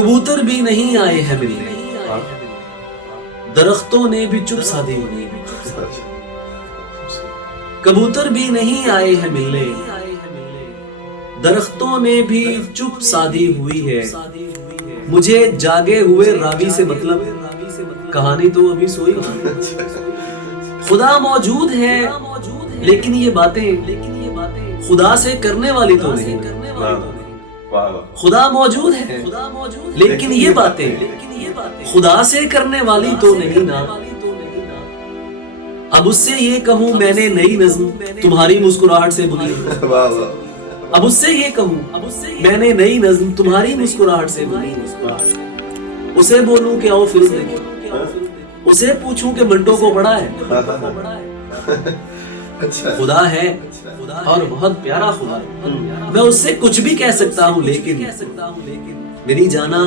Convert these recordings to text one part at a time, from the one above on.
कबूतर भी नहीं आए हैं मिलने, दरख्तों ने भी चुप साधी हुई। कबूतर भी नहीं आए हैं मिलने, दरख्तों ने भी चुप साधी हुई है। मुझे जागे हुए रावी से मतलब, कहानी तो अभी सोई। खुदा मौजूद है लेकिन ये बातें खुदा से करने वाली तो नहीं। खुदा मौजूद है लेकिन ये बातें खुदा से करने वाली तो नहीं ना। अब उससे ये कहूं मैंने नई नज़्म तुम्हारी मुस्कुराहट से बुनी। अब उससे ये कहूं मैंने नई नज़्म तुम्हारी मुस्कुराहट से बुनी। उसे बोलूं कि आओ फिल्म देखें, उसे पूछूं कि मिनटों को पढ़ा है। खुदा है और बहुत प्यारा खुदा है। मैं उससे कुछ भी कह सकता हूँ लेकिन मेरी जाना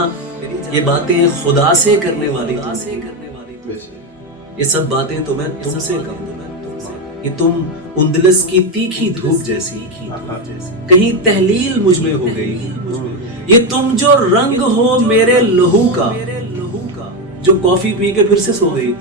ये बातें खुदा से करने वाली तो ये सब बातें तो मैं तुमसे कहूँ कि तुम उंदलस की तीखी धूप जैसी कहीं तहलील मुझ में हो गई। ये तुम जो रंग हो मेरे लहू का जो कॉफी पी के फिर से सो गई।